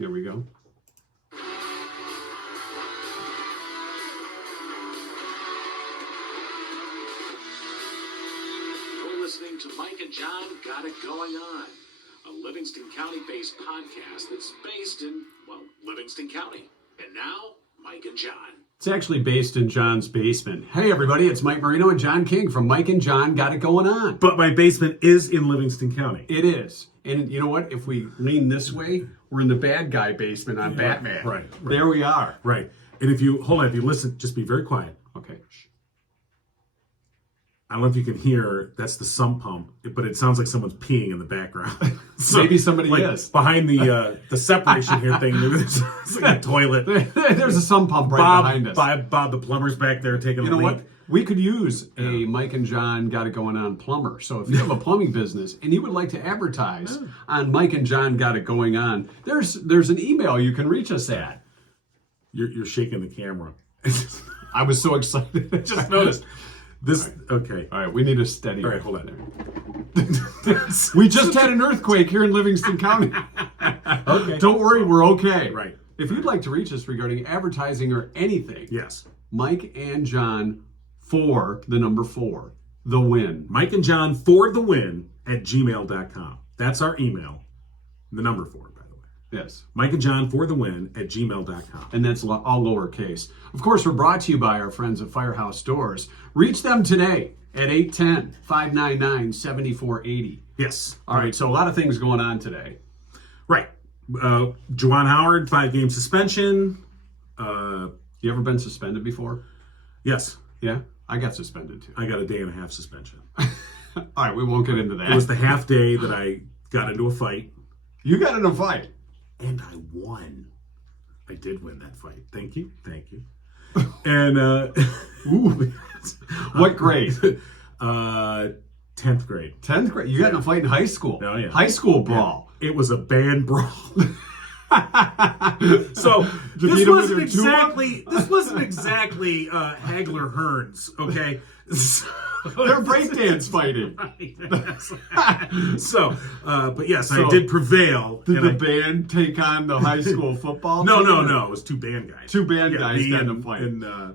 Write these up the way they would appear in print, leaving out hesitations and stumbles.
Here we go. You're listening to Mike and John Got It Going On, a Livingston County-based podcast that's based in, well, Livingston County. And now, Mike and John. It's actually based in John's basement. Hey, everybody, it's Mike Marino and John King from Mike and John Got It Going On. But my basement is in Livingston County. It is. And you know what? If we lean this way, we're in the bad guy basement on Batman. Right. There we are. Right. And if you listen, just be very quiet. Okay. I don't know if you can hear, that's the sump pump, but it sounds like someone's peeing in the background. So, maybe somebody like, is. Behind the separation here thing, maybe there's like a toilet. There's a sump pump right behind us. Bob the plumber's back there taking a leak. You know what? We could use a Mike and John Got It Going On plumber. So if you have a plumbing business and you would like to advertise on Mike and John Got It Going On, there's an email you can reach us at. You're shaking the camera. I was so excited. I just noticed. Okay. All right, we need a steady. All right, hold on there. We just had an earthquake here in Livingston County. Okay. Don't worry, we're okay. Right. If you'd like to reach us regarding advertising or anything, Yes. Mike and John for the number 4, the win. Mike and John for the win at gmail.com. That's our email. The number 4, by the way. Yes. Mike and John for the win at gmail.com. And that's all lowercase. Of course, we're brought to you by our friends at Firehouse Doors. Reach them today at 810-599-7480. Yes. All right, so a lot of things going on today. Right. Juwan Howard, 5-game suspension. You ever been suspended before? Yes. Yeah? I got suspended too. I got a day and a half suspension. All right, we won't get into that. It was the half day that I got into a fight. You got in a fight. And I won. I did win that fight. Thank you. Thank you. And, ooh. What grade? 10th grade. 10th grade? You got in a fight in high school? Oh, yeah. High school brawl. Yeah. It was a band brawl. So Did this you wasn't beat him exactly Hagler Hearns, okay? They're breakdance fighting. So, but yes, I did prevail. Did the band take on the high school football No. team? It was 2 band guys. 2 band guys got in a fight.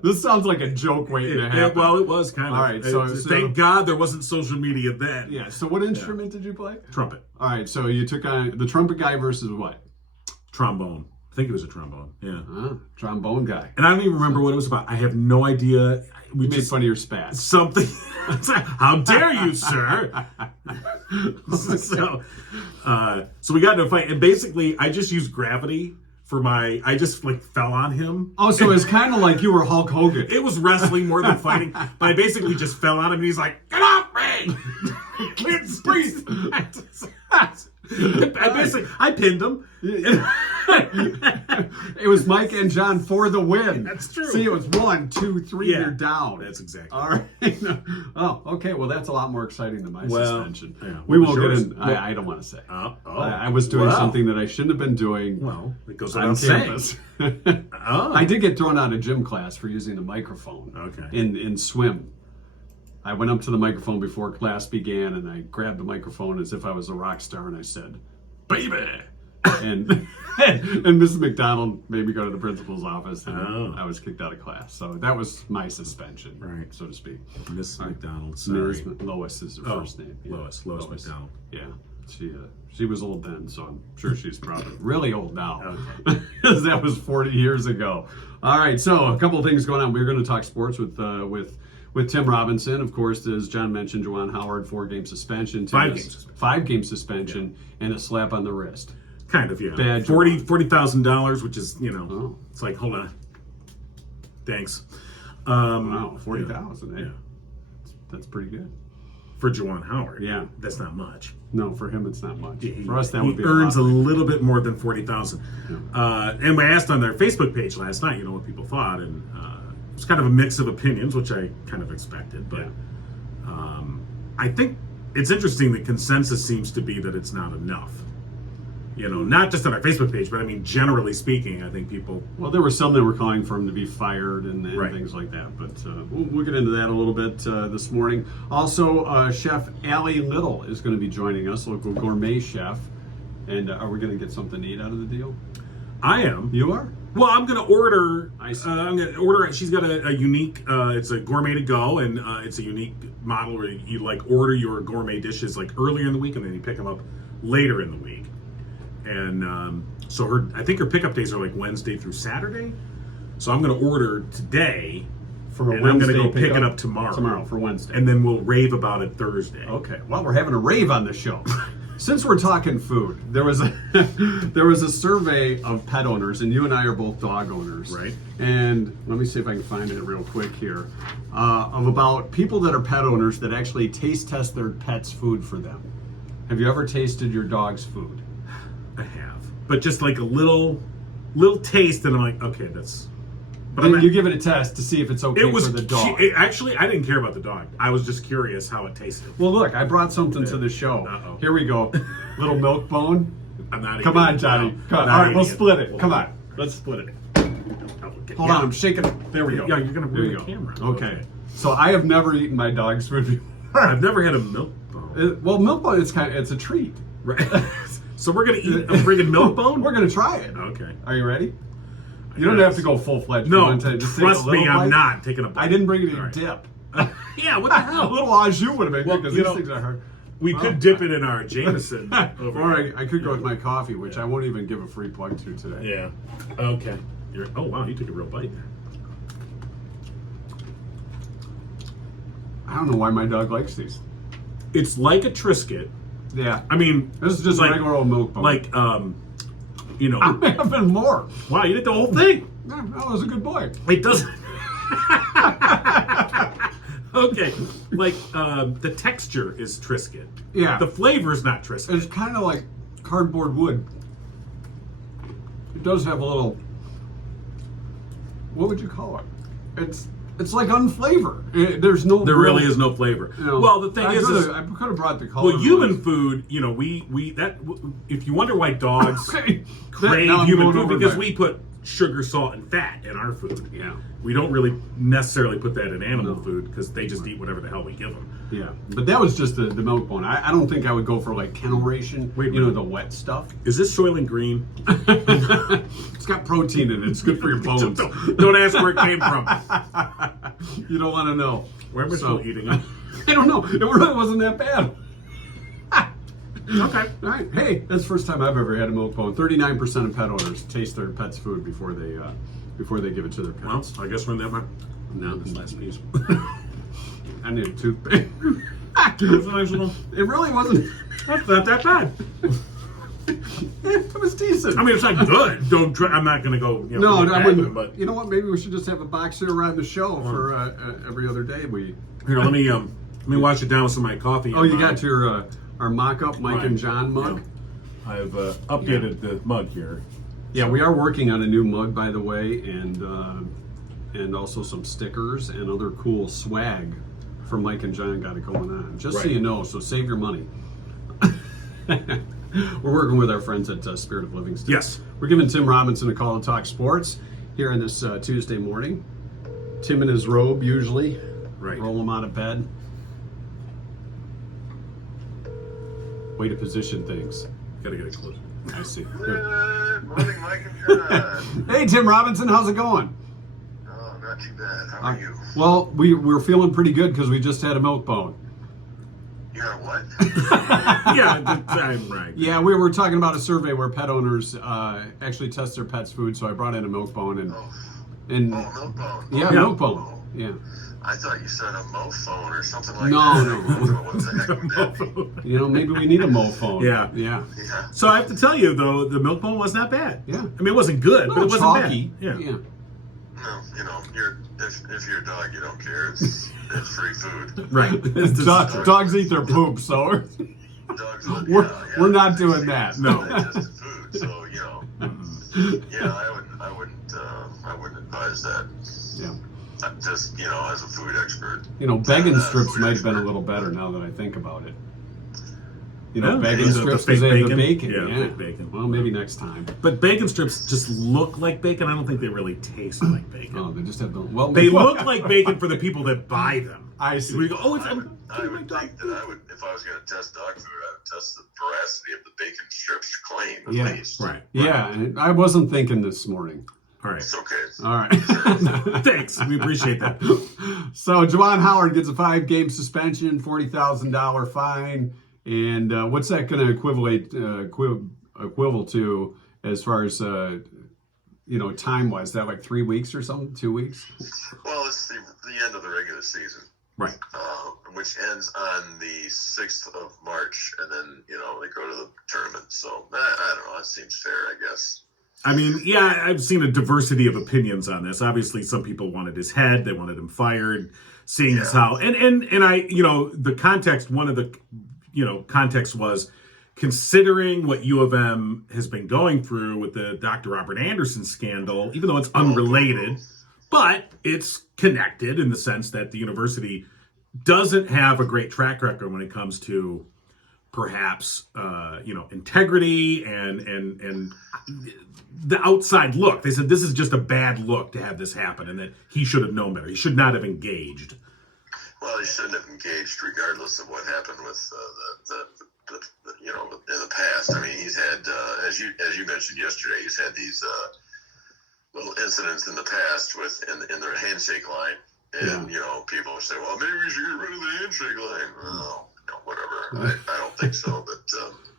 This sounds like a joke waiting to happen. Well, it was kind of. All right, so thank God there wasn't social media then. Yeah. So what instrument did you play? Trumpet. All right. So you took on the trumpet guy versus what? Trombone. I think it was a trombone. Yeah. Trombone guy. And I don't even remember what it was about. I have no idea. We made fun of your spats. Something. How dare you, sir? So we got into a fight, and basically, I just used gravity for my. I just fell on him. Oh, so it's kind of like you were Hulk Hogan. It was wrestling more than fighting, but I basically just fell on him, and he's like, "Get off me! Can't breathe." I pinned him. It was Mike and John for the win. That's true. See, it was 1, 2, 3. Yeah, you're down. That's exactly. All right. Oh, okay. Well, that's a lot more exciting than my suspension. Yeah. We What won't was get yours? in. I don't want to say. I was doing Well. something that I shouldn't have been doing. Well, it goes on without saying. campus. Oh. I did get thrown out of gym class for using the microphone. Okay. In swim. I went up to the microphone before class began, and I grabbed the microphone as if I was a rock star, and I said, "Baby!" and Mrs. McDonald made me go to the principal's office, and I was kicked out of class. So that was my suspension, Right. so to speak. Miss McDonald. Sorry. Lois is her first name. Yeah. Lois McDonald. Yeah, she was old then, so I'm sure she's probably really old now. Okay. Because that was 40 years ago. All right, so a couple of things going on. We're going to talk sports with Tim Robinson. Of course, as John mentioned, Juwan Howard, 4-game suspension. 5-game suspension, and a slap on the wrist. Kind of, yeah. Bad $40,000, which is, Oh. it's like, hold on. Thanks. Wow, 40,000. Yeah. That's pretty good. For Juwan Howard. Yeah. That's not much. No, for him it's not much. For us, that would be He earns a a lot. little bit more than 40,000. And we asked on their Facebook page last night, what people thought, and it was kind of a mix of opinions, which I kind of expected. But I think it's interesting. The consensus seems to be that it's not enough. Not just on our Facebook page, but I mean, generally speaking, I think people. Well, there were some that were calling for him to be fired and Right. things like that. But we'll get into that a little bit this morning. Also, Chef Allie Little is going to be joining us, local gourmet chef. And are we going to get something to eat out of the deal? I am. You are? Well, I'm gonna order. I see. I'm gonna order. She's got a unique. It's a gourmet to go, and it's a unique model where you like order your gourmet dishes like earlier in the week, and then you pick them up later in the week. And so I think her pickup days are like Wednesday through Saturday. So I'm gonna order today, For a and I'm gonna Wednesday go pick pickup? it up tomorrow. Tomorrow for Wednesday. and then we'll rave about it Thursday. Okay. Well, we're having a rave on the show. Since we're talking food, there was a survey of pet owners, and you and I are both dog owners, Right. And let me see if I can find it real quick here, of about people that are pet owners that actually taste test their pet's food for them. Have you ever tasted your dog's food? I have, but just like a little taste, and I'm like, okay, that's. But Then I'm you give it a test to see if it's okay It was for the dog. actually, I didn't care about the dog. I was just curious how it tasted. Well, look, I brought something to the show. Uh-oh. Here we go. Little milk bone. I'm not. Come eating on, it. Johnny. No, Come on. not All right, eating we'll it. split it. Come on. Let's split it. Okay. Hold on, I'm shaking it. There we go. Yeah, you're gonna There ruin you the go. camera. Okay. So I have never eaten my dog's food before. I've never had a milk bone. Well, milk bone, it's a treat. Right. So we're gonna eat a friggin' milk bone. We're gonna try it. Okay. Are you ready? You don't have to go full fledged. No, just trust take a little me, I'm bite. not taking a bite. I didn't bring any All right. dip. Yeah, what the A hell? little au jus would have been Well, good because you these know, things are hard. We could dip it in our Jameson. over Or here. I could go with my coffee, which I won't even give a free plug to today. Yeah. Okay. Oh wow, you took a real bite there. I don't know why my dog likes these. It's like a Triscuit. Yeah. I mean, This is just like- a regular old milk bone. like you know. I'm having more. Wow, you did the whole thing. Yeah, I was a good boy. It doesn't. Okay, like the texture is Triscuit. Yeah. The flavor is not Triscuit. It's kind of like cardboard wood. It does have a little. What would you call it? It's like unflavored. There's no. There real- really is no flavor. you know, Well, the thing is I could have brought the color. well, human food. You know, we that if you wonder why dogs Okay. crave Now I'm human going food over because my- we put sugar, salt, and fat in our food. Yeah. We don't really necessarily put that in animal No. food because they just eat whatever the hell we give them. Yeah, but that was just the milk bone. I don't think I would go for like kennel ration. Wait a you know, minute. the wet stuff. Is this Soylent Green? It's got protein in it. It's good for your bones. Don't ask where it came from. You don't want to know. Where am I So- still eating it? I don't know. It really wasn't that bad. Okay. All right. Hey, that's the first time I've ever had a milk bone. 39% of pet owners taste their pet's food before they give it to their Well, pets. I guess we're in that one. No, this last piece. I need a toothpick. That's a nice little. It really wasn't. That's not that bad. It was decent. I mean, it's not good. Don't. I'm not going to go. You know, No, eat I that, wouldn't. But You know what? Maybe we should just have a box here around the show for every other day. here, let me wash it down with some of my coffee. Oh, you got your our mock-up Mike Right. and John mug. I've updated the mug here. Yeah, we are working on a new mug, by the way, and also some stickers and other cool swag for Mike and John. Got it going on. Just so Right. you know, so save your money. We're working with our friends at Spirit of Livingston. Yes. We're giving Tim Robinson a call to talk sports here on this Tuesday morning. Tim in his robe, usually. Right. Roll him out of bed. Way to position things. Got to get it closer. I see. Good morning, Mike and John. Hey, Tim Robinson, how's it going? Oh, not too bad. How are you? Well, we're feeling pretty good because we just had a milk bone. You got what? Yeah, I'm right. Yeah, we were talking about a survey where pet owners actually test their pets' food, so I brought in a milk bone and Oh, and milk bone. yeah, Oh, milk bone. Yeah, I thought you said a mo phone or something like No, that. no. What the heck would that be? you know, maybe we need a mo phone. Yeah. yeah, Yeah. So I have to tell you though, the milk bone was not bad. Yeah. I mean, it wasn't good, but it wasn't chalky. bad. Yeah. No, you know, if you're a dog, you don't care. It's free food. Right. Dogs eat their poop, so Dogs. We're not doing that. No. Digested food, so you know. Yeah, I wouldn't advise that. yeah. Just as a food expert. You know, bacon strips might have been a little better now that I think about it. You know, Yeah, bacon the strips fake because they have the bacon. bacon. Yeah, fake bacon. Well, maybe next time. But bacon strips just look like bacon. I don't think they really taste like bacon. Oh, they just have the well. They look like bacon for the people that buy them. I see. We go, oh, it's I would think that I would, if I was going to test dog food, I would test the veracity of the bacon strips claim at Yeah. least. right. Yeah, and I wasn't thinking this morning. All right. It's okay. All right. Thanks. We appreciate that. So Juwan Howard gets a 5-game suspension, $40,000 fine, and what's that going to equivalent to as far as time-wise? Is that like 3 weeks or something? 2 weeks? Well, it's the end of the regular season. Right. Which ends on the 6th of March, and then, they go to the tournament. So, I don't know. That seems fair, I guess. I mean, yeah, I've seen a diversity of opinions on this. Obviously, some people wanted his head. They wanted him fired, seeing as how... And I, the context, one of the, context was considering what U of M has been going through with the Dr. Robert Anderson scandal, even though it's unrelated, but it's connected in the sense that the university doesn't have a great track record when it comes to perhaps integrity and the outside look. They said this is just a bad look to have this happen, and that he should have known better. He should not have engaged. Well, he shouldn't have engaged, regardless of what happened with in the past. I mean, he's had, as you mentioned yesterday, he's had these little incidents in the past with in the handshake line, and people would say, well, maybe we should get rid of the handshake line. Well, whatever. I don't think so, but.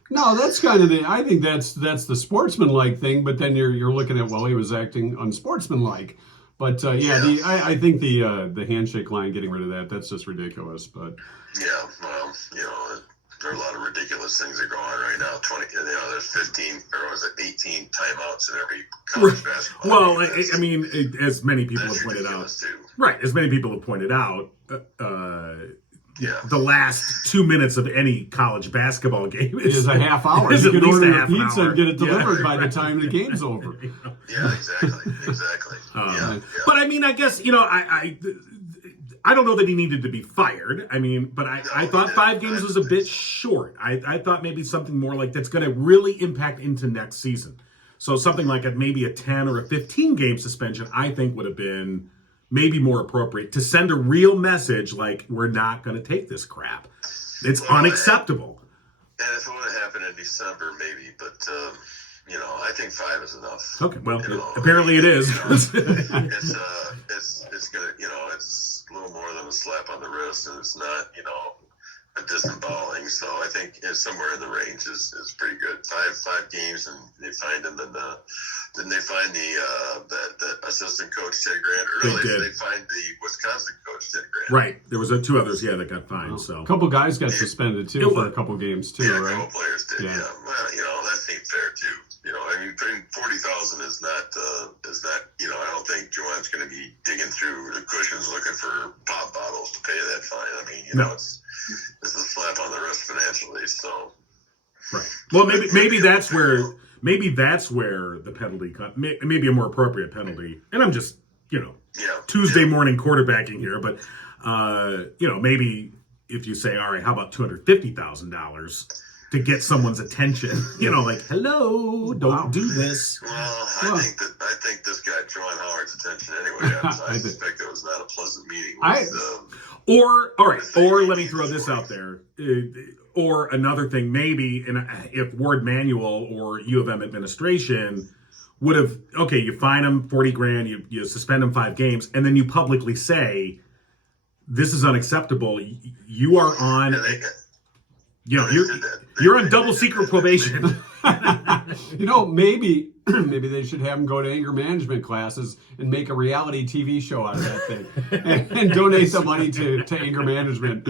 No, that's kind of I think that's the sportsmanlike thing, but then you're looking at, well, he was acting unsportsmanlike. But I think the handshake line, getting rid of that's just ridiculous. But yeah, well, there are a lot of ridiculous things that go on right now. There's 15 or was it 18 timeouts in every college basketball. Well, I mean, as many people have pointed out, right? As many people have pointed out, the last 2 minutes of any college basketball game is a half hour. You can order a pizza and get it delivered by the time the game's over. Yeah, exactly. But I mean, I guess I don't know that he needed to be fired. I mean, but I thought 5 games was a bit short. I thought maybe something more like that's going to really impact into next season. So something like maybe a 10 or a 15 game suspension, I think would have been maybe more appropriate to send a real message like, we're not going to take this crap. It's unacceptable. And if it would have happened in December, maybe, but I think 5 is enough. Okay, well, apparently it is. It's gonna, it's a little more than a slap on the wrist, and it's not, a disemboweling. So I think somewhere in the range is pretty good. Five games, and they find him. Then they find the assistant coach Ted Grant. They find the Wisconsin coach Ted Grant. Right. There was 2 others, that got fined. So a couple guys got suspended too for a couple games too, right? A couple players did. Yeah. Well, that seemed fair too. I mean, paying $40,000 is not. I don't think Joanne's going to be digging through the cushions looking for pop bottles to pay that fine. I mean, it's a slap on the wrist financially. So. Right. Well, maybe that's where the penalty maybe a more appropriate penalty. And I'm just Tuesday morning quarterbacking here, but maybe if you say, all right, how about $250,000 to get someone's attention? Like, hello, don't do this. Well, I think this got Juwan Howard's attention anyway. I suspect it was not a pleasant meeting. Or let me throw this out there. Or another thing, maybe if Ward Manuel or U of M administration would have, okay, you fine him $40,000, you suspend him 5 games, and then you publicly say, this is unacceptable. You are on, you're on double secret probation. Maybe they should have him go to anger management classes and make a reality TV show out of that thing, and donate the money to anger management.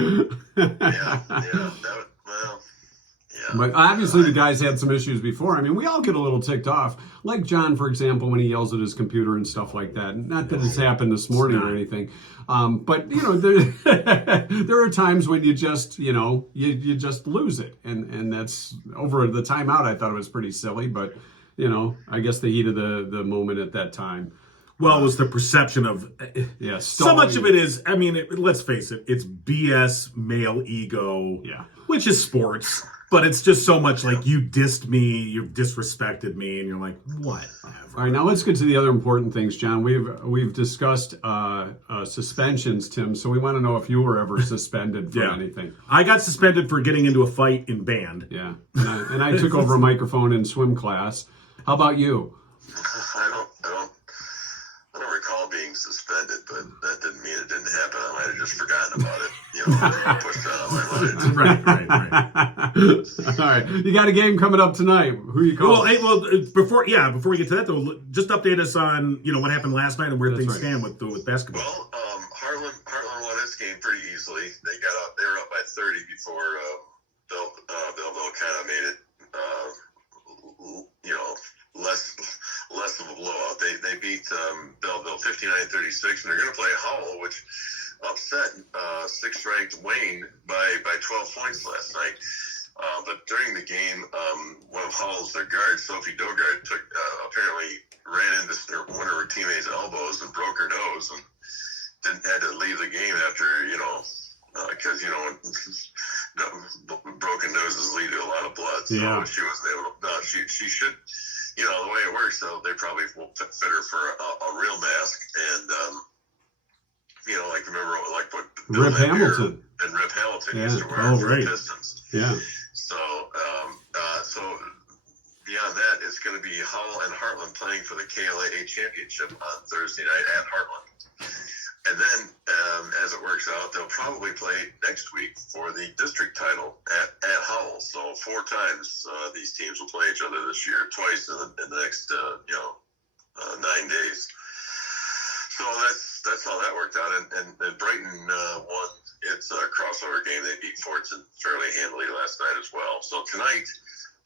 But obviously the guy's had some issues before. I mean, we all get a little ticked off. Like John, for example, when he yells at his computer and stuff like that. Not that it's happened this morning or anything. But, there are times when you just, you just lose it. And that's over the timeout. I thought it was pretty silly. But, I guess the heat of the moment at that time. Well, it was the perception of... so much of it is, I mean, let's face it, it's BS male ego, which is sports. But it's just so much like you dissed me, you've disrespected me, and you're like, whatever. All right, now let's get to the other important things, John. We've discussed suspensions, Tim. So we want to know if you were ever suspended for anything. I got suspended for getting into a fight in band. Yeah, and I took over a microphone in swim class. How about you? I don't recall being suspended, but that didn't mean it didn't happen. I might have just forgotten about it. Pushed it out of my mind. Right. All right, you got a game coming up tonight. Who you calling? Before we get to that though, just update us on what happened last night and where things stand with basketball. Well, Heartland won this game pretty easily. They were up by 30 before Belleville kind of made it less of a blowout. They beat Belleville 59-36, and they're going to play Howell, which upset sixth-ranked Wayne by 12 points last night. But during the game, one of Howell's their guards, Sophie Dogard, apparently ran into one of her teammates' elbows and broke her nose, and had to leave the game after because broken noses lead to a lot of blood. So she wasn't able to. She should. The way it works, though, they probably will fit her for a real mask, and remember what Bill Rip Hamilton and Rip Hamilton used to wear for the Pistons. Yeah. So beyond that, it's going to be Hull and Heartland playing for the KLAA championship on Thursday night at Heartland. And then, as it works out, they'll probably play next week for the district title at Howell. So 4 times these teams will play each other this year, twice in the next 9 days. So that's how that worked out. And Brighton won its crossover game. They beat Fortson fairly handily last night as well. So tonight,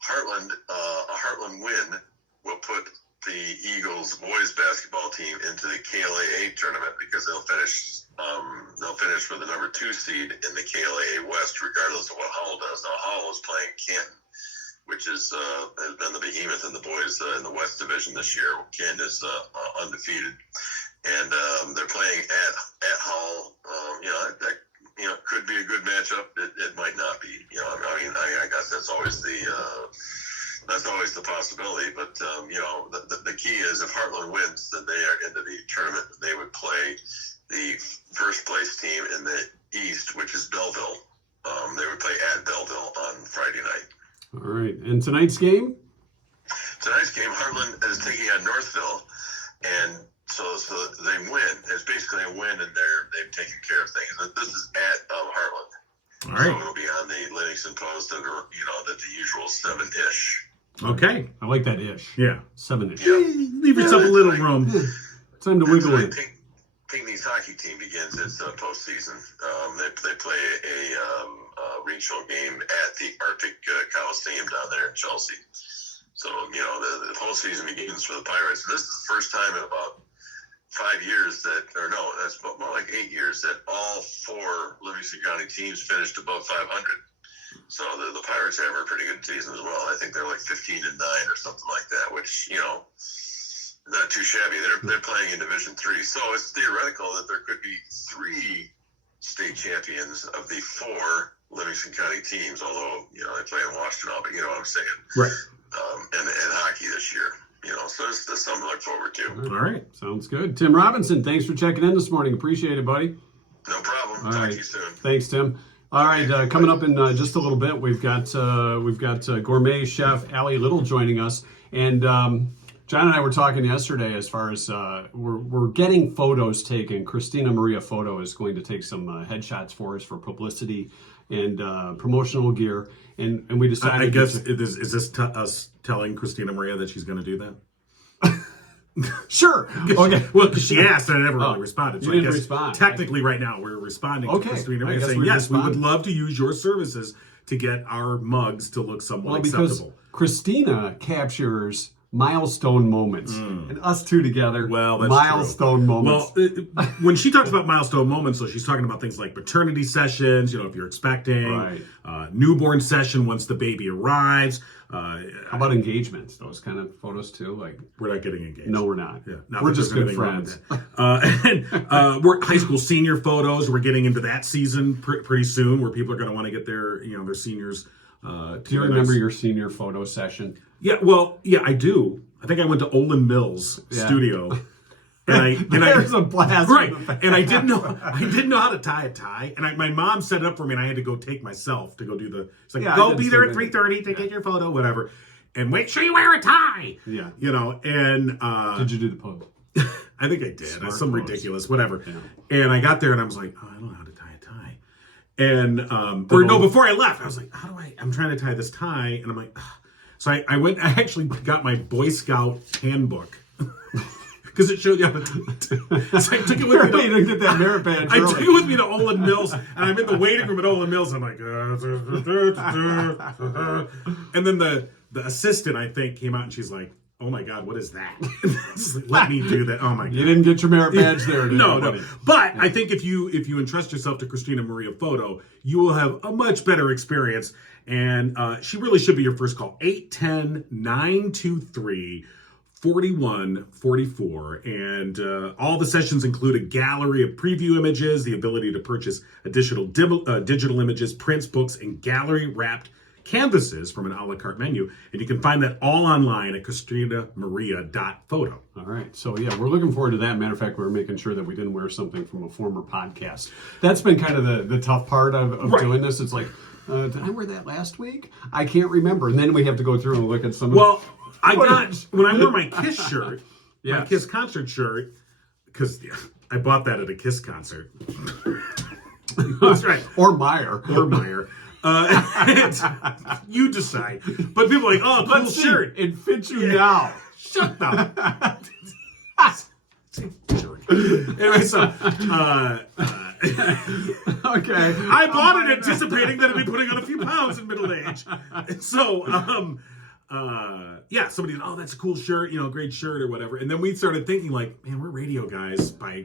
a Heartland win will put the Eagles boys basketball team into the KLAA tournament because they'll finish with the number 2 seed in the KLAA West, regardless of what Howell does. Now Howell is playing Canton, which has been the behemoth in the boys in the West Division this year. Canton is undefeated, and they're playing at Howell. That could be a good matchup. It might not be. I guess that's always the possibility, but the key is if Heartland wins, then they are into the tournament. They would play the first place team in the East, which is Belleville. They would play at Belleville on Friday night. All right, and tonight's game? Heartland is taking on Northville, and so they win. It's basically a win, and they've taken care of things. This is at Heartland. All right. So it'll be on the Livingston Post, and the usual 7-ish. Okay. I like that ish. Yeah. 7-ish. Yeah. Leave yourself a little room. Time to wiggle in. Pinckney's hockey team begins its postseason. They play a regional game at the Arctic Coliseum down there in Chelsea. So, the postseason begins for the Pirates. This is the first time in about 5 years that's more like 8 years that all 4 Livingston County teams finished above 500. So the Pirates have a pretty good season as well. I think they're like 15-9 or something like that, which, not too shabby. They're playing in Division 3. So it's theoretical that there could be 3 state champions of the 4 Livingston County teams, although, they play in Washington, but you know what I'm saying. Right. And hockey this year. So that's something to look forward to. All right. Sounds good. Tim Robinson, thanks for checking in this morning. Appreciate it, buddy. No problem. All Talk right. to you soon. Thanks, Tim. All right, coming up in just a little bit, we've got gourmet chef Allie Little joining us, and John and I were talking yesterday as far as we're getting photos taken. Christina Maria Photo is going to take some headshots for us for publicity and promotional gear, and we decided. I guess is this us telling Christina Maria that she's going to do that? Sure. Okay. Well, because she asked and I never really responded. So you I didn't guess respond. technically right now we're responding to Christina Maria saying, yes, we would love to use your services to get our mugs to look somewhat because acceptable. Christina captures milestone moments. And us two together, well, that's milestone true. moments. Well, when she talks about milestone moments, so she's talking about things like paternity sessions, if you're expecting, newborn session once the baby arrives. How about engagements? Those kind of photos too? Like we're not getting engaged. No, we're not. Yeah, we're just good friends. And we're high school senior photos. We're getting into that season pretty soon, where people are going to want to get their their seniors Do you remember your senior photo session? Yeah, well, yeah, I do. I think I went to Olin Mills studio. And There's a blast. Right. And I didn't know how to tie a tie. And my mom set it up for me, and I had to go take myself to go do the. It's like, go be there at 3:30 to get your photo, whatever. And make sure you wear a tie. Yeah. And did you do the pose? I think I did. Smart Some pose. Ridiculous, whatever. Yeah. And I got there and I was like, oh, I don't know how to tie a tie. And before I left, I was like, I'm trying to tie this tie, and I'm like, ugh. So I actually got my Boy Scout handbook. Because it showed you how to. So I took it with me to get that merit badge. I took it with me to Olin Mills, and I'm in the waiting room at Olin Mills. And I'm like, and then the assistant, I think, came out and she's like, "Oh my God, what is that?" Let me do that. Oh my God, you didn't get your merit badge there, did you? No. But I think if you entrust yourself to Christina Maria Photo, you will have a much better experience. And she really should be your first call. 810-923. 4144, and all the sessions include a gallery of preview images, the ability to purchase additional digital images, prints, books, and gallery-wrapped canvases from an a la carte menu. And you can find that all online at ChristinaMaria.photo. All right. So, yeah, we're looking forward to that. Matter of fact, we're making sure that we didn't wear something from a former podcast. That's been kind of the tough part of doing this. It's like, did I wear that last week? I can't remember. And then we have to go through and look at some of when I wore my Kiss shirt, my Kiss concert shirt, because I bought that at a Kiss concert. That's right. Or Meyer. You decide. But people are like, oh, cool shirt. It fits you now. Shut up. Anyway, so okay. I bought it anticipating that I'd be putting on a few pounds in middle age. So somebody, oh, that's a cool shirt, great shirt or whatever. And then we started thinking like, man, we're radio guys by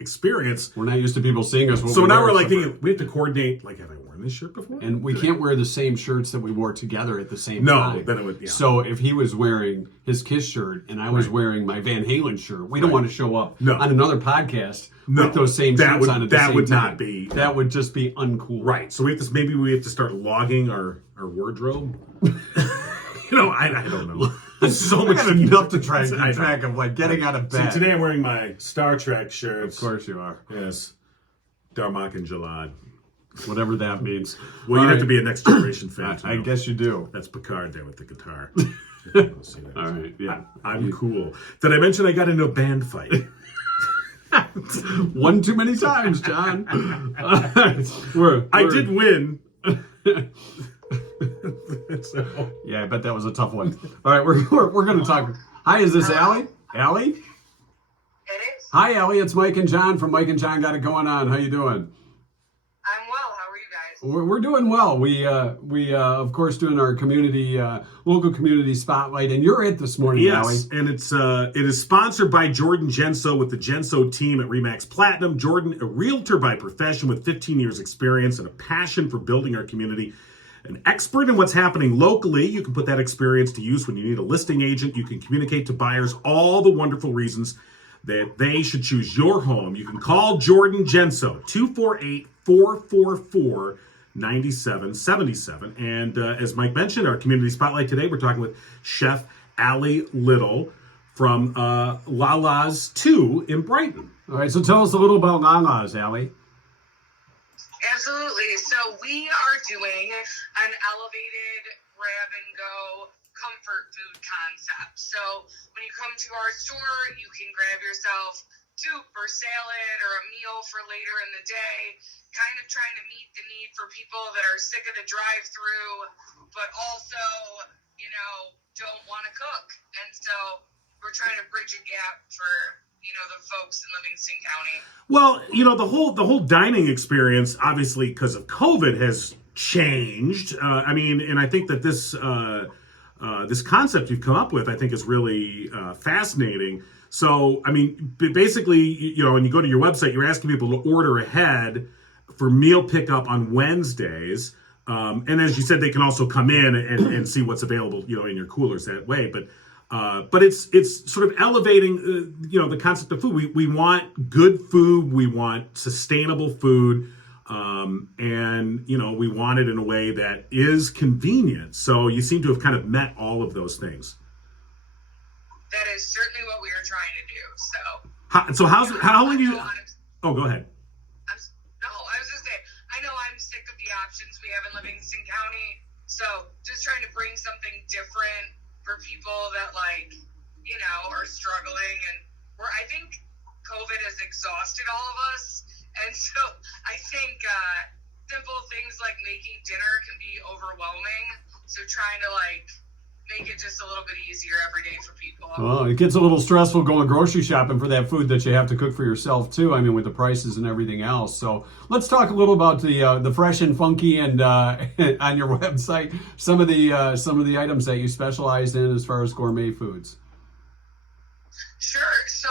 experience. We're not used to people seeing us. So now we're like thinking, we have to coordinate, like, have I worn this shirt before? And we can't wear the same shirts that we wore together at the same time. No, then it would, yeah. So if he was wearing his Kiss shirt and I was wearing my Van Halen shirt, we don't want to show up on another podcast with those same shirts on at the same time. That would not be. That would just be uncool. Right. So maybe we have to start logging our wardrobe. I don't know. There's so much enough to try and keep track of, like getting out of bed. So today I'm wearing my Star Trek shirts. Of course you are. Yes. Darmok and Jalad. Whatever that means. Well, you have to be a Next Generation fan. I guess you do. That's Picard there with the guitar. All right, yeah. I'm cool. Did I mention I got into a band fight? One too many times, John. I did win. Yeah, I bet that was a tough one. All right, we're going to talk. Hi, is this Allie? Allie? It is. Hi, Allie. It's Mike and John from Mike and John Got It Going On. How you doing? I'm well. How are you guys? We're doing well. We of course doing our community local community spotlight, and you're it this morning, Allie. Yes, and it is sponsored by Jordan Genso with the Genso team at Remax Platinum. Jordan, a realtor by profession with 15 years experience and a passion for building our community. An expert in what's happening locally. You can put that experience to use when you need a listing agent. You can communicate to buyers all the wonderful reasons that they should choose your home. You can call Jordan Genso, 248-444-9777. And as Mike mentioned, our community spotlight today, we're talking with Chef Allie Little from Lala's 2 in Brighton. All right, so tell us a little about Lala's, Allie. Absolutely. So we are doing an elevated grab-and-go comfort food concept. So when you come to our store, you can grab yourself soup or salad or a meal for later in the day, kind of trying to meet the need for people that are sick of the drive-through, but also, don't want to cook. And so we're trying to bridge a gap for the folks in Livingston County. Well, the whole dining experience, obviously, because of COVID, has changed. And I think that this concept you've come up with, I think, is really fascinating. So, basically, when you go to your website, you're asking people to order ahead for meal pickup on Wednesdays. And as you said, they can also come in and see what's available, in your coolers that way. But it's sort of elevating, the concept of food. We want good food. We want sustainable food. And, you know, we want it in a way that is convenient. So you seem to have kind of met all of those things. That is certainly what we are trying to do. So, How long do you? Oh, go ahead. No, I was just saying, I know I'm sick of the options we have in Livingston County. So just trying to bring something different for people that, like, you know, are struggling, and where I think COVID has exhausted all of us. And so I think simple things like making dinner can be overwhelming. So trying to, like, make it just a little bit easier every day for people. Well, it gets a little stressful going grocery shopping for that food that you have to cook for yourself too. I mean, with the prices and everything else. So let's talk a little about the fresh and funky, and on your website, some of the items that you specialize in as far as gourmet foods. Sure. So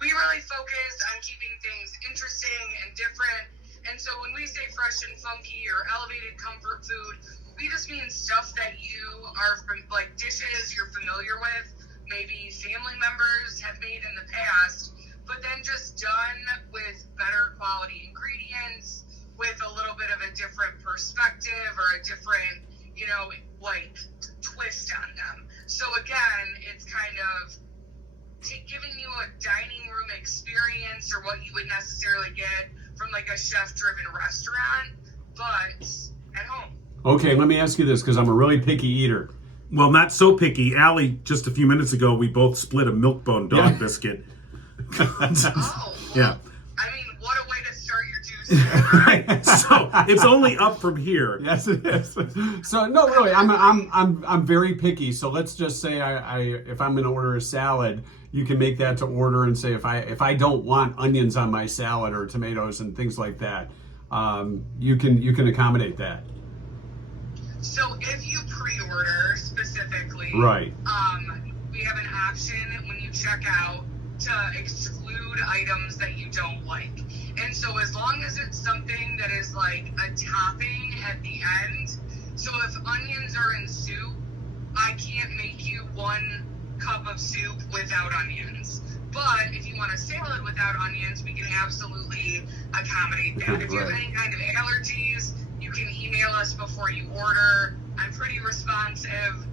we really focus on keeping things interesting and different. And so when we say fresh and funky or elevated comfort food, we just mean stuff that you are like dishes you're familiar with, maybe family members have made in the past, but then just done with better quality ingredients, with a little bit of a different perspective or a different, you know, like twist on them. So again, it's kind of giving you a dining room experience, or what you would necessarily get from like a chef-driven restaurant, but at home. Okay, let me ask you this, because I'm a really picky eater. Well, not so picky. Allie, just a few minutes ago, we both split a Milk-Bone dog biscuit. Oh, well, yeah. I mean, what a way to start your Tuesday. So it's only up from here. Yes, it is. So no, really, I'm very picky. So let's just say if I'm going to order a salad, you can make that to order, and say if I don't want onions on my salad or tomatoes and things like that, you can accommodate that. So if you pre-order specifically, right, we have an option when you check out to exclude items that you don't like. And so as long as it's something that is like a topping at the end, so if onions are in soup, I can't make you 1 cup of soup without onions. But if you want a salad without onions, we can absolutely accommodate that. If you have any kind of allergies, you can email us before you order. I'm pretty responsive,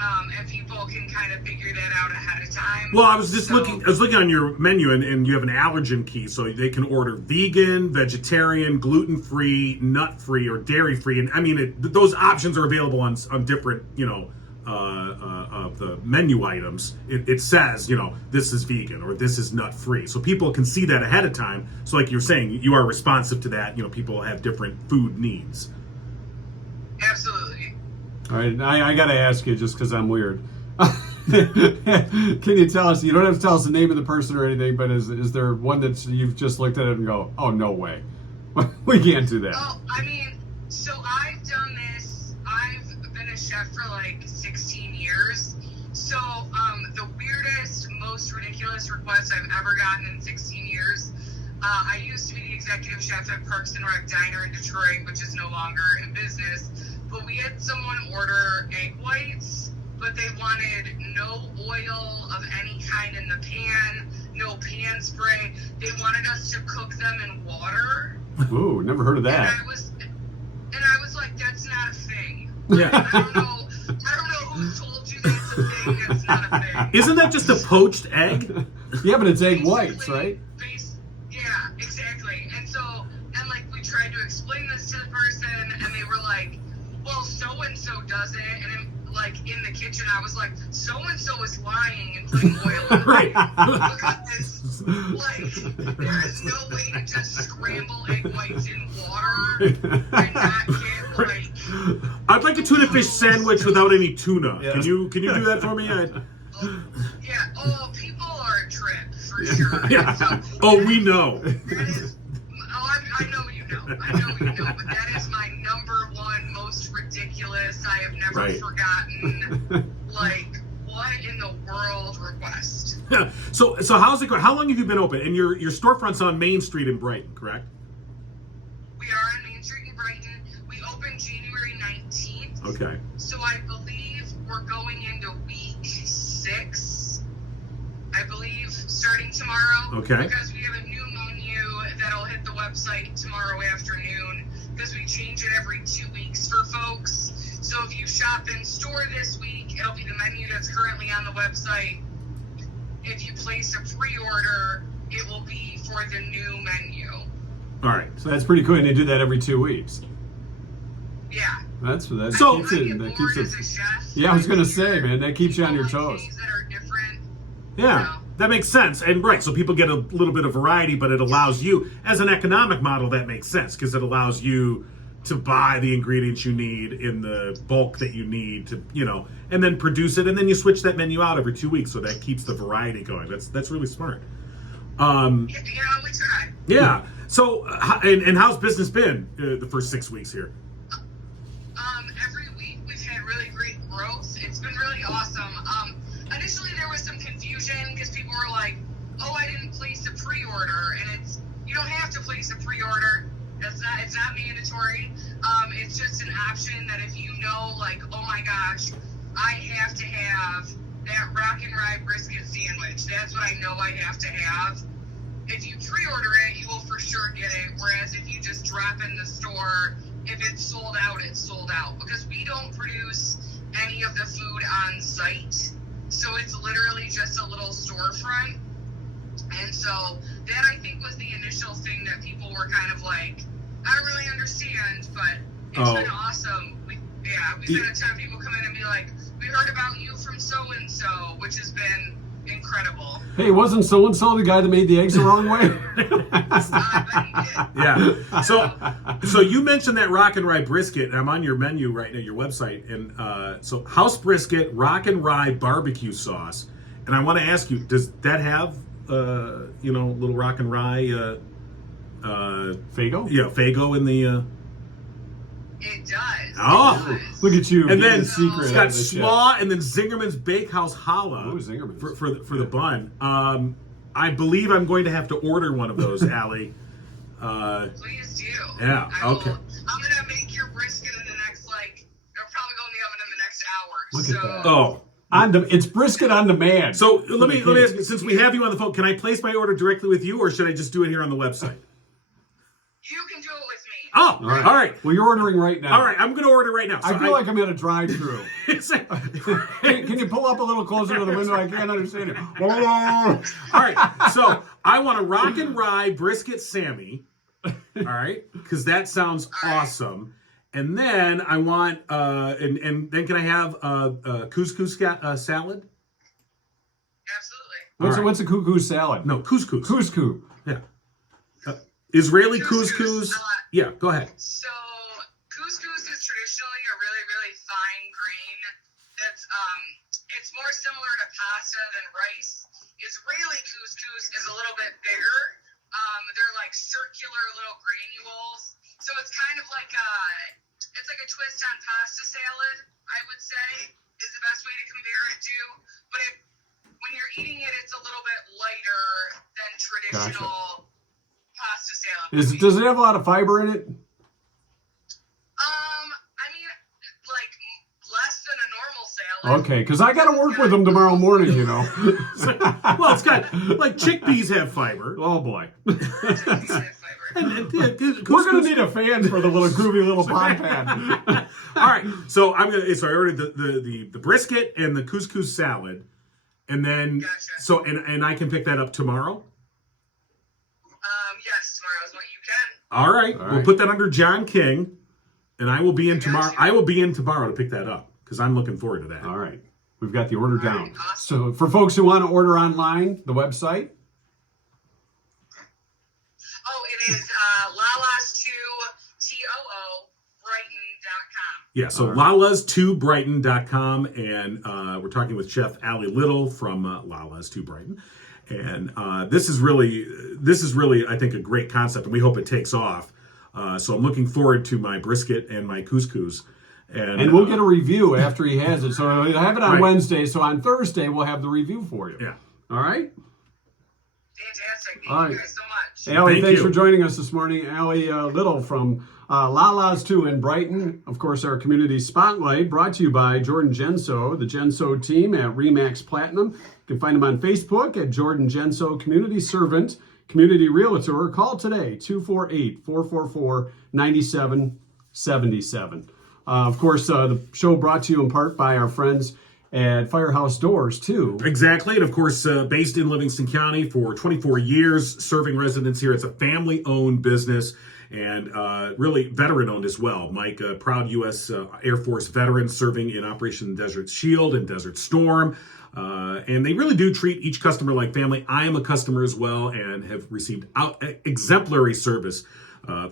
and people can kind of figure that out ahead of time. Well, I was looking on your menu, and you have an allergen key, so they can order vegan, vegetarian, gluten-free, nut-free, or dairy-free. And I mean, those options are available on different, you know, of the menu items. It says, you know, this is vegan or this is nut-free, so people can see that ahead of time. So like you're saying, you are responsive to that. You know, people have different food needs. Absolutely. All right, I got to ask you, just because I'm weird. Can you tell us, you don't have to tell us the name of the person or anything, but is there one that you've just looked at it and go, oh, no way. We can't do that. Oh, I mean, so I've done this. I've been a chef for like 16 years. So the weirdest, most ridiculous request I've ever gotten in 16 years, I used to be the executive chef at Parks and Rec Diner in Detroit, which is no longer in business. But we had someone order egg whites, but they wanted no oil of any kind in the pan, no pan spray. They wanted us to cook them in water. Ooh, never heard of that. And I was like, that's not a thing. Yeah. I don't know who told you that's a thing. That's not a thing. Isn't that just a poached egg? Yeah, but it's egg whites, right? Yeah, exactly. And like we tried to explain this to the person, and they were like, well, so-and-so does it. And then, like, in the kitchen, I was like, so-and-so is lying and putting oil in Right. Because, like, there is no way to just scramble egg whites in water and not get, like... I'd like a tuna fish sandwich without any tuna. Yeah. Can you do that for me? People are a trip, for sure. Yeah. So, We know. I know you know. But that is my number one most ridiculous, I have never forgotten, like, what in the world request. So how's it going? How long have you been open? And your storefront's on Main Street in Brighton, correct? We are on Main Street in Brighton. We opened January 19th. Okay. So I believe we're going into week 6, I believe, starting tomorrow. Okay. Because we have a new menu that'll hit the website website tomorrow afternoon because we change it every 2 weeks for folks. So if you shop in store this week, it'll be the menu that's currently on the website. If you place a pre-order, it will be for the new menu. All right. So that's pretty cool. And they do that every 2 weeks. Yeah. That So- keeps I it. get That bored keeps as a it. chef. Yeah, I was gonna Like, say, man, that keeps you on your people like toes. things that are different. Yeah, No. that makes sense. And right, so people get a little bit of variety, but it allows you, as an economic model, that makes sense because it allows you to buy the ingredients you need in the bulk that you need to, and then produce it, and then you switch that menu out every 2 weeks, so that keeps the variety going. That's really smart. We try. Yeah. So, and how's business been the first 6 weeks here? Every week we've had really great growth. It's been really awesome. Initially there was some confusion because people were like, "Oh, I didn't place a pre-order," and you don't have to place a pre-order. It's not mandatory. It's just an option that if you know, like, oh my gosh, I have to have that rock and rye brisket sandwich. That's what I know I have to have. If you pre-order it, you will for sure get it. Whereas if you just drop in the store, if it's sold out, it's sold out. Because we don't produce any of the food on site. So it's literally just a little storefront. And so that, I think, was the initial thing that people were kind of like, I don't really understand, but it's been awesome. We've had a ton of people come in and be like, we heard about you from so-and-so, which has been incredible. Hey, wasn't so and so the guy that made the eggs the wrong way? Yeah. So you mentioned that rock and rye brisket, and I'm on your menu right now, your website, and so house brisket, rock and rye barbecue sauce, and I want to ask you, does that have little rock and rye Fago? Yeah, Fago in the It does. Oh. It does. Look at you. and getting then the secret. it's out got of the chef. slaw and then Zingerman's Bakehouse Challah Oh, Zingerman's. for the bun. I believe I'm going to have to order one of those, Allie. Please do. Yeah, okay. I'm going to make your brisket in the next, it'll probably go in the oven in the next hour. Look so, at that. Oh, It's brisket on demand. so let me the ask you, since we have you on the phone, can I place my order directly with you, or should I just do it here on the website? You can do it with me. Oh, all right. Well, you're ordering right now. All right, I'm going to order right now. I feel like I'm at a drive-through. I'm. Can you pull up a little closer to the window? I can't understand it. All right, so I want a rock and rye brisket Sammy. All right, because that sounds awesome. And then I want, and then can I have a couscous salad? Absolutely. What's a cuckoo salad? No, couscous. Couscous. Yeah. Israeli Couscous, couscous. Yeah, go ahead. So, couscous is traditionally a really, really fine grain that's, it's more similar to pasta than rice. Israeli couscous is a little bit bigger. They're like circular little granules. So it's kind of like it's like a twist on pasta salad, I would say, is the best way to compare it to. But when you're eating it, it's a little bit lighter than traditional pasta salad. Does it have a lot of fiber in it? I mean, like less than a normal salad. Okay, because I got to work with them tomorrow morning, you know. Well, it's got like chickpeas have fiber. Oh boy. Chickpeas have fiber. And We're gonna need a fan for the little groovy little pond pad. All right, so I ordered the brisket and the couscous salad, and then Gotcha. and I can pick that up tomorrow. Yes, tomorrow is what you can. All right, All we'll right. put that under John King, and I will be in got tomorrow. you. I will be in tomorrow to pick that up because I'm looking forward to that. All right, we've got the order All right, down. awesome. So for folks who want to order online, the website. Oh, it is Lala's2 TOO Brighton.com. Yeah, so All right. lalas2brighton.com, and we're talking with Chef Allie Little from Lalas 2 Brighton. And this is really, I think, a great concept, and we hope it takes off. So I'm looking forward to my brisket and my couscous. And we'll get a review after he has it. So he'll have it on Right. Wednesday. So on Thursday, we'll have the review for you. Yeah. All right? Fantastic. All Thank you right. guys so much. Allie, Thank thanks you. for joining us this morning. Allie Little from Lala's too in Brighton. Of course, our community spotlight brought to you by Jordan Genso, the Genso team at Remax Platinum. You can find them on Facebook at Jordan Genso Community Servant, Community Realtor. Call today, 248-444-9777. Of course, the show brought to you in part by our friends at Firehouse Doors, too. Exactly. And of course, based in Livingston County for 24 years, serving residents here. It's a family-owned business and really veteran-owned as well. Mike, a proud U.S. Air Force veteran serving in Operation Desert Shield and Desert Storm. And they really do treat each customer like family. I am a customer as well and have received exemplary service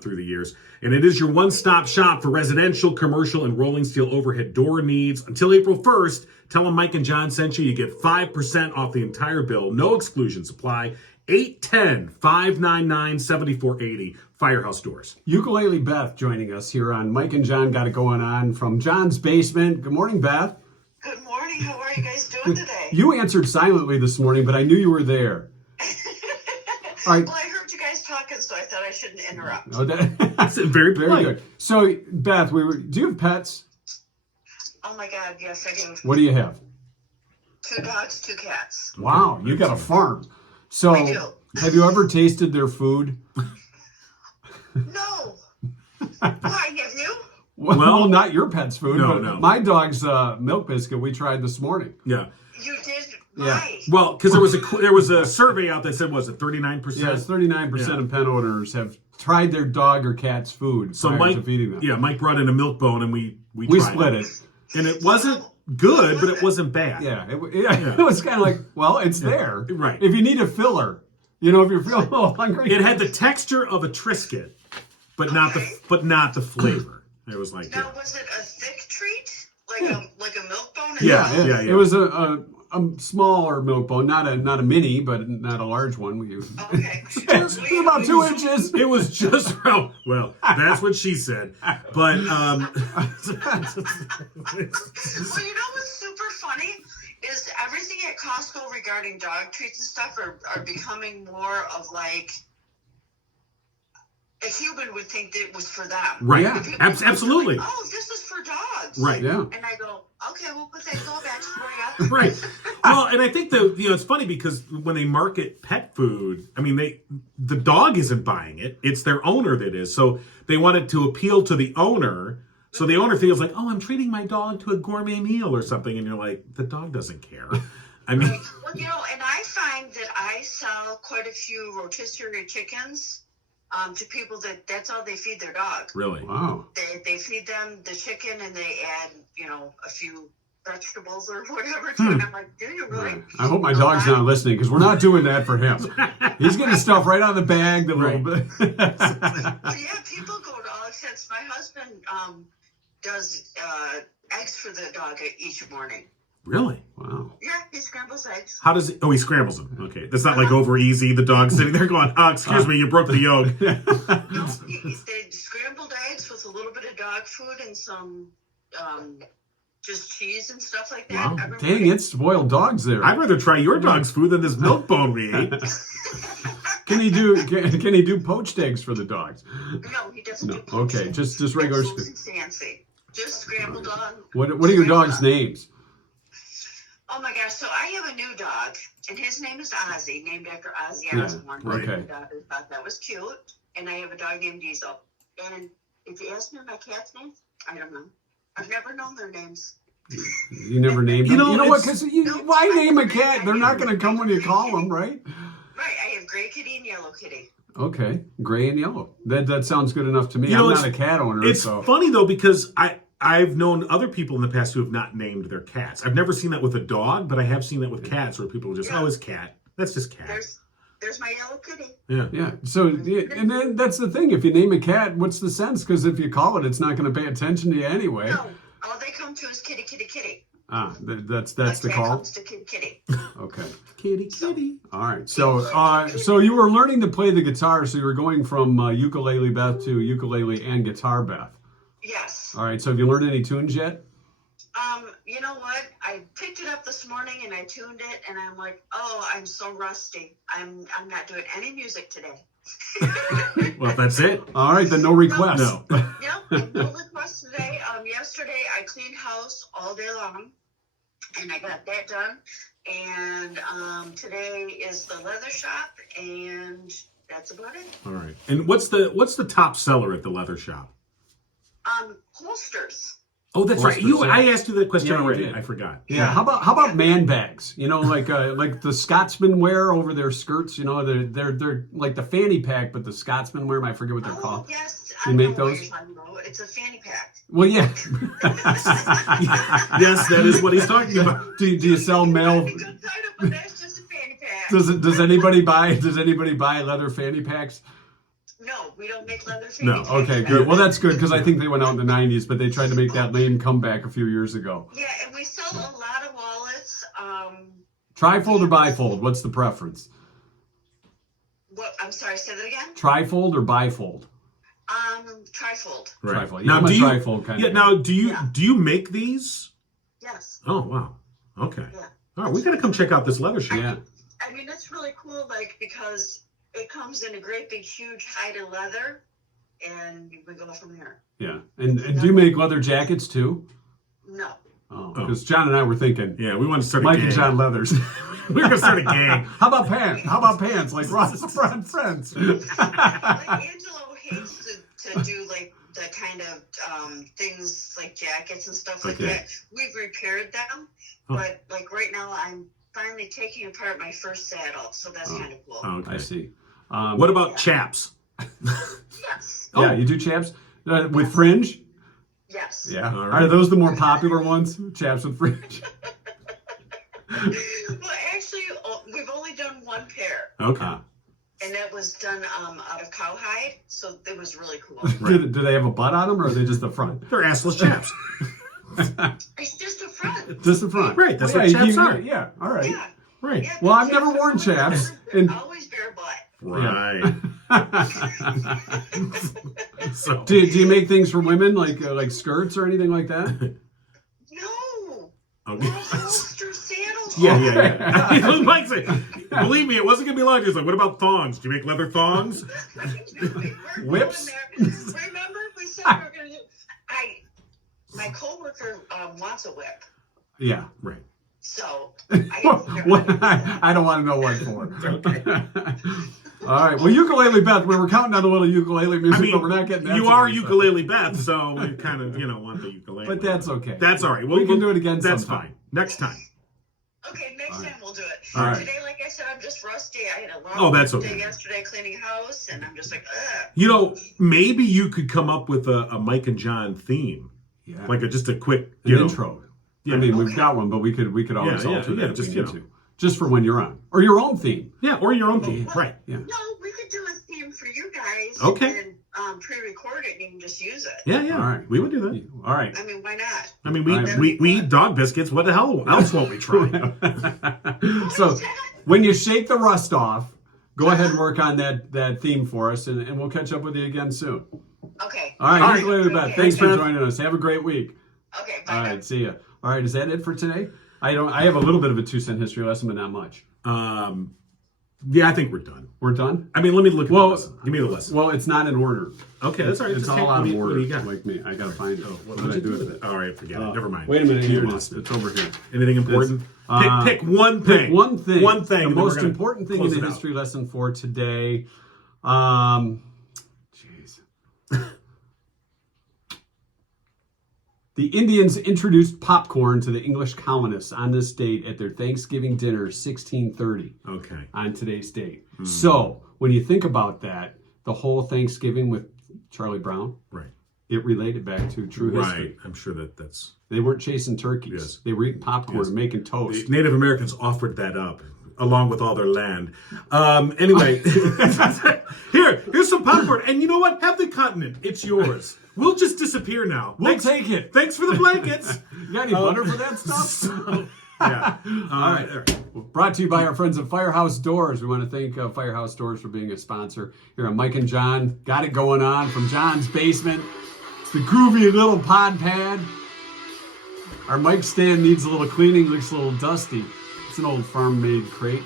through the years. And it is your one-stop shop for residential, commercial, and rolling steel overhead door needs. Until April 1st, tell them Mike and John sent you. You get 5% off the entire bill. No exclusions apply. 810-599-7480. Firehouse Doors. Ukulele Beth joining us here on Mike and John Got It Going On from John's basement. Good morning, Beth. Good morning. How are you guys doing today? You answered silently this morning, but I knew you were there. All right. Well, I heard you guys talking, so I thought I shouldn't interrupt. Oh, That's very very polite. good. So, Beth, do you have pets? Oh my God, yes, I do. What do you have? 2 dogs, 2 cats. Wow, you got a farm. So, I do. have you ever tasted their food? No. Why, have you? Well, not your pet's food, No, but no. my dog's milk biscuit we tried this morning. Yeah. You did? Yeah. Why? Well, because there was a survey out that said, was it 39%? Yes, 39% of pet owners have tried their dog or cat's food So prior Mike, to feeding them. yeah, Mike brought in a milk bone and we We tried split it. And it wasn't good, but it wasn't bad. Yeah, it was kind of like, well, it's there. Right. If you need a filler, if you're feeling a little hungry. It had the texture of a Triscuit, but not the flavor. It was like Now, was it a thick treat? Like a milk bone? Yeah. It was a smaller milk bone, not a mini, but not a large one. Okay. It was about 2 inches. It was just well, that's what she said. But Well, you know what's super funny is everything at Costco regarding dog treats and stuff are becoming more of like a human would think that it was for them. right, Yeah. People are absolutely, like, oh, this is for dogs. right. Yeah. And I go, okay, we'll put that go back for you. Right. Well, and I think it's funny because when they market pet food, I mean the dog isn't buying it; it's their owner that is. So they wanted to appeal to the owner. So the owner feels like, oh, I'm treating my dog to a gourmet meal or something, and you're like, the dog doesn't care. I mean, Well, and I find that I sell quite a few rotisserie chickens to people that's all they feed their dog. really, Wow. They feed them the chicken and they add, a few vegetables or whatever to it. I'm like, do you really? Right. I hope my dog's not listening because we're not doing that for him. He's getting stuff right out of the bag. The little bit. Well, yeah, people go to all extents. My husband does eggs for the dog each morning. really. Wow. Yeah, he scrambles eggs. How does it? Oh, he scrambles them. Okay, that's not like over easy. The dog sitting there going, "Oh, excuse me, you broke the yolk." No, they scrambled eggs with a little bit of dog food and some just cheese and stuff like that. Wow. every Dang, morning. it's spoiled dogs there. I'd rather try your dog's food than this milk bone we ate. Can he do poached eggs for the dogs? No, he doesn't No. do poached Okay, eggs. just regular. That's Susan fancy. Just scrambled on. What are your dogs' names? Oh my gosh! So I have a new dog, and his name is Ozzy, named after Ozzy Yeah, Osbourne. okay. My daughter thought that was cute, and I have a dog named Diesel. And if you ask me my cat's name, I don't know. I've never known their names. You never named them. know, You know what? it's- Because why name a cat? They're not going to come when you call them, right? Right. I have Gray Kitty and Yellow Kitty. Okay, gray and yellow. That sounds good enough to me. You know, I'm it's- not a cat owner, It's so funny though because I've known other people in the past who have not named their cats. I've never seen that with a dog, but I have seen that with cats where people are just, Yeah. oh, it's cat. That's just cat. There's my Yellow Kitty. Yeah. yeah. So and then that's the thing. If you name a cat, what's the sense? Because if you call it, it's not going to pay attention to you anyway. No, all they come to is Kitty, Kitty, Kitty. Ah, that's My the cat call. comes to Kitty, Kitty. Okay. Kitty, kitty. All right. So you were learning to play the guitar. So you were going from ukulele Beth to ukulele and guitar Beth. Yes. All right. So have you learned any tunes yet? You know what? I picked it up this morning and I tuned it, and I'm like, oh, I'm so rusty. I'm not doing any music today. Well, that's it. All right, then no requests. No. Yep, no requests today. Yesterday I cleaned house all day long, and I got that done. And today is the leather shop, and that's about it. All right. And what's the top seller at the leather shop? Holsters. Oh, that's right. Holsters, yeah. I asked you that question Yeah, you already. did. I forgot. Yeah. How about man bags? You know, like the Scotsmen wear over their skirts. You know, they're like the fanny pack, but the Scotsmen wear them. I forget what they're called. Yes, You I make know what those? you're talking about. It's a fanny pack. Well, yeah. Yes, that is what he's talking about. Do you sell male? Good title, but that's just a fanny pack. Does anybody buy leather fanny packs? No, we don't make leather fanny No. packs. Okay, good. Well, that's good because I think they went out in the '90s, but they tried to make that lame comeback a few years ago. Yeah, and we sell a lot of wallets. Trifold or bifold? What's the preference? What? I'm sorry. Say that again. Trifold or bifold? Trifold. Right. Trifold. Yeah, Now, I'm a do you? trifold kind Yeah. of Now, do you Yeah. do you make these? Yes. Oh, wow. Okay. Yeah. All right. We got to come check out this leather shop. Yeah. I mean, it's really cool, like, because it comes in a great big huge hide of leather, and we go from there. Yeah. And do you make leather jackets too? No. Oh, because John and I were thinking Yeah, we want to start a Mike gang. and John Leathers. We're gonna start a gang. How about pants? How about pants? Like Ross friends. Like Angelo hates to do like the kind of things like jackets and stuff like Okay. that. We've repaired them, but like right now I'm finally taking apart my first saddle, so that's kind of cool. Okay. I see. What about chaps? Yes. Yeah, you do chaps with fringe. Yes. Yeah. All right. Are those the more popular ones? Chaps with fringe. Well, actually, we've only done one pair, Okay. and that was done out of cowhide, so it was really cool. Do they have a butt on them, or are they just the front? They're assless chaps. It's just a front. Just the front. Right, that's Well, what yeah, chaps you- are. Yeah. All right. Yeah. Right. Yeah, Well, I've chaps never are worn always chaps, bare- and- always bare butt. Right. So. Do you make things for women like skirts or anything like that? No. Okay. Holster saddles. Yeah. Mike said, believe me, it wasn't gonna be long. He's like, what about thongs? Do you make leather thongs? Whips? Remember we said we were going to do. My coworker wants a whip, Yeah. Right. so I gotta I don't want to know what for. Okay. All right. Well, ukulele Beth, we were counting on a little ukulele music, I mean, but we're not getting that. you today, are so- ukulele Beth, so we kind of, want the ukulele. But that's okay. That's all right. We can do it again That's sometime. fine. Next time. Okay, next time we'll do it. All right. Today, like I said, I'm just rusty. I had a long Oh, that's okay. day yesterday cleaning house, and I'm just like, ugh. Maybe you could come up with a Mike and John theme, Yeah. like just a quick An intro. Yeah. I mean, we've Okay. got one, but we could always Yeah, alter yeah, that if just, we you need know. to. Just for when you're on, or your own theme. Yeah, or your own theme. Right. Yeah. No, we could do a theme for you guys. Okay. And pre-record it, and you can just use it. Yeah, yeah. All right. We would do that. All right. I mean, why not? I mean, All right. we eat dog biscuits. What the hell else won't we try? So when you shake the rust off, go ahead and work on that theme for us, and we'll catch up with you again soon. Okay. All right. All right. Ukulele Beth, Okay. thanks for Beth. joining us. Have a great week. Okay. Bye. All now. right. See ya. All right. Is that it for today? I have a little bit of a 2-cent history lesson, but not much. Yeah, I think we're done. We're done. I mean, let me look at Well- the lesson. Give me the lesson. Well, it's not in order. Okay, that's all right. It's Just all take- out what of do order. you got? Like me, I gotta find it. What did I did do you with it? All right, forget it. Never mind. Wait a minute. You Here it lost is. it. It's over here. Anything important? Pick one thing. Pick one thing. One thing. The and then most we're gonna important thing in close the it out. history lesson for today. Jeez. The Indians introduced popcorn to the English colonists on this date at their Thanksgiving dinner, 1630. Okay. On today's date. So when you think about that, the whole Thanksgiving with Charlie Brown, Right. it related back to true history. Right. I'm sure that's... They weren't chasing turkeys. Yes. They were eating popcorn and making toast. Native Americans offered that up along with all their land. Anyway, here's some popcorn. And you know what? Have the continent. It's yours. We'll just disappear now. We'll take it. Thanks for the blankets. You got any butter for that stuff? Yeah. All right. Brought to you by our friends at Firehouse Doors. We want to thank Firehouse Doors for being a sponsor here on Mike and John. Got it going on from John's basement. It's the groovy little pod pad. Our mic stand needs a little cleaning. Looks a little dusty. It's an old farm-made crate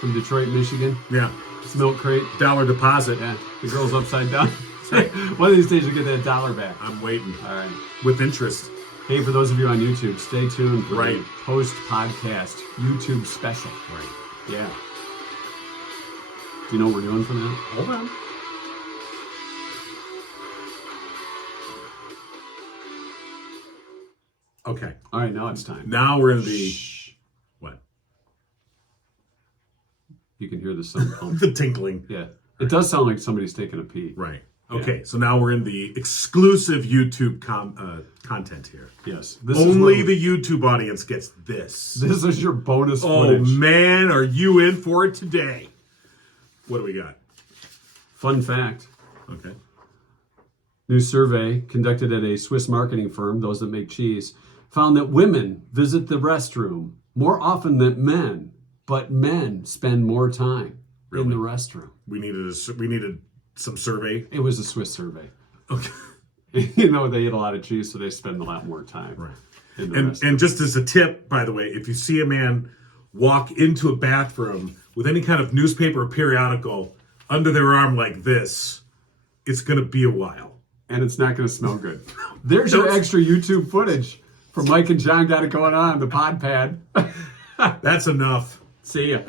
from Detroit, Michigan. Yeah. It's a milk crate. $1 deposit. Yeah, the girl's upside down. One of these days you'll get that $1 back. I'm waiting. All right. With interest. Hey, for those of you on YouTube, stay tuned for Right. the post-podcast YouTube special. Right. Yeah. Do you know what we're doing for that? Hold on. Okay. All right, now it's time. Now we're in the Shh. what? You can hear the sun pump. The tinkling. Yeah. It does sound like somebody's taking a pee. Right. Okay. So now we're in the exclusive YouTube content here. Yes. Only the YouTube audience gets this. This is your bonus Oh footage. man, are you in for it today? What do we got? Fun fact. Okay. New survey conducted at a Swiss marketing firm, those that make cheese, found that women visit the restroom more often than men, but men spend more time in the restroom. We needed some survey. It was a Swiss survey. Okay. You know, they eat a lot of cheese, so they spend a lot more time. Right. In the restroom. And just as a tip, by the way, if you see a man walk into a bathroom with any kind of newspaper or periodical under their arm like this, it's going to be a while. And it's not going to smell good. There's your extra YouTube footage for Mike and John Got It Going On, the pod pad. That's enough. See ya.